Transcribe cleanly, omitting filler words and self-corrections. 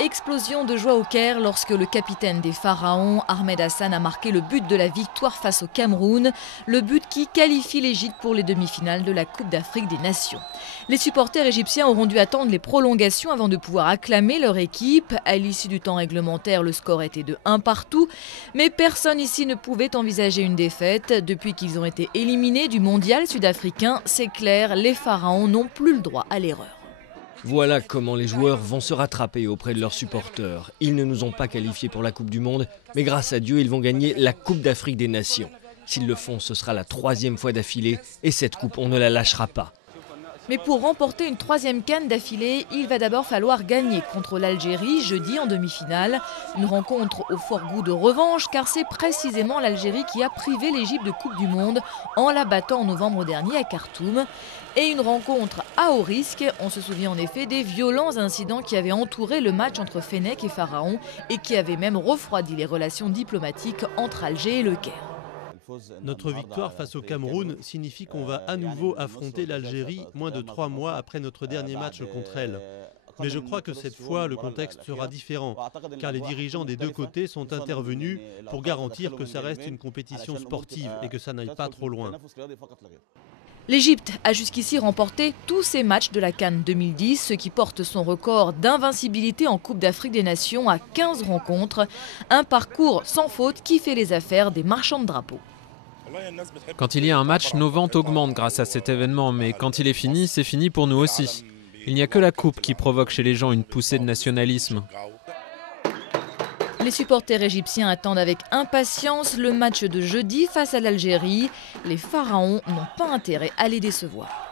Explosion de joie au Caire lorsque le capitaine des Pharaons, Ahmed Hassan, a marqué le but de la victoire face au Cameroun, le but qui qualifie l'Égypte pour les demi-finales de la Coupe d'Afrique des Nations. Les supporters égyptiens auront dû attendre les prolongations avant de pouvoir acclamer leur équipe. À l'issue du temps réglementaire, le score était de 1 partout, mais personne ici ne pouvait envisager une défaite. Depuis qu'ils ont été éliminés du mondial sud-africain, c'est clair, les Pharaons n'ont plus le droit à l'erreur. Voilà comment les joueurs vont se rattraper auprès de leurs supporters. Ils ne nous ont pas qualifiés pour la Coupe du Monde, mais grâce à Dieu, ils vont gagner la Coupe d'Afrique des Nations. S'ils le font, ce sera la 3e fois d'affilée et cette coupe, on ne la lâchera pas. Mais pour remporter une 3e CAN d'affilée, il va d'abord falloir gagner contre l'Algérie jeudi en demi-finale. Une rencontre au fort goût de revanche car c'est précisément l'Algérie qui a privé l'Égypte de Coupe du Monde en la battant en novembre dernier à Khartoum. Et une rencontre à haut risque. On se souvient en effet des violents incidents qui avaient entouré le match entre Fennec et Pharaon et qui avaient même refroidi les relations diplomatiques entre Alger et le Caire. Notre victoire face au Cameroun signifie qu'on va à nouveau affronter l'Algérie moins de 3 mois après notre dernier match contre elle. Mais je crois que cette fois, le contexte sera différent, car les dirigeants des deux côtés sont intervenus pour garantir que ça reste une compétition sportive et que ça n'aille pas trop loin. L'Égypte a jusqu'ici remporté tous ses matchs de la CAN 2010, ce qui porte son record d'invincibilité en Coupe d'Afrique des Nations à 15 rencontres. Un parcours sans faute qui fait les affaires des marchands de drapeaux. Quand il y a un match, nos ventes augmentent grâce à cet événement, mais quand il est fini, c'est fini pour nous aussi. Il n'y a que la coupe qui provoque chez les gens une poussée de nationalisme. Les supporters égyptiens attendent avec impatience le match de jeudi face à l'Algérie. Les Pharaons n'ont pas intérêt à les décevoir.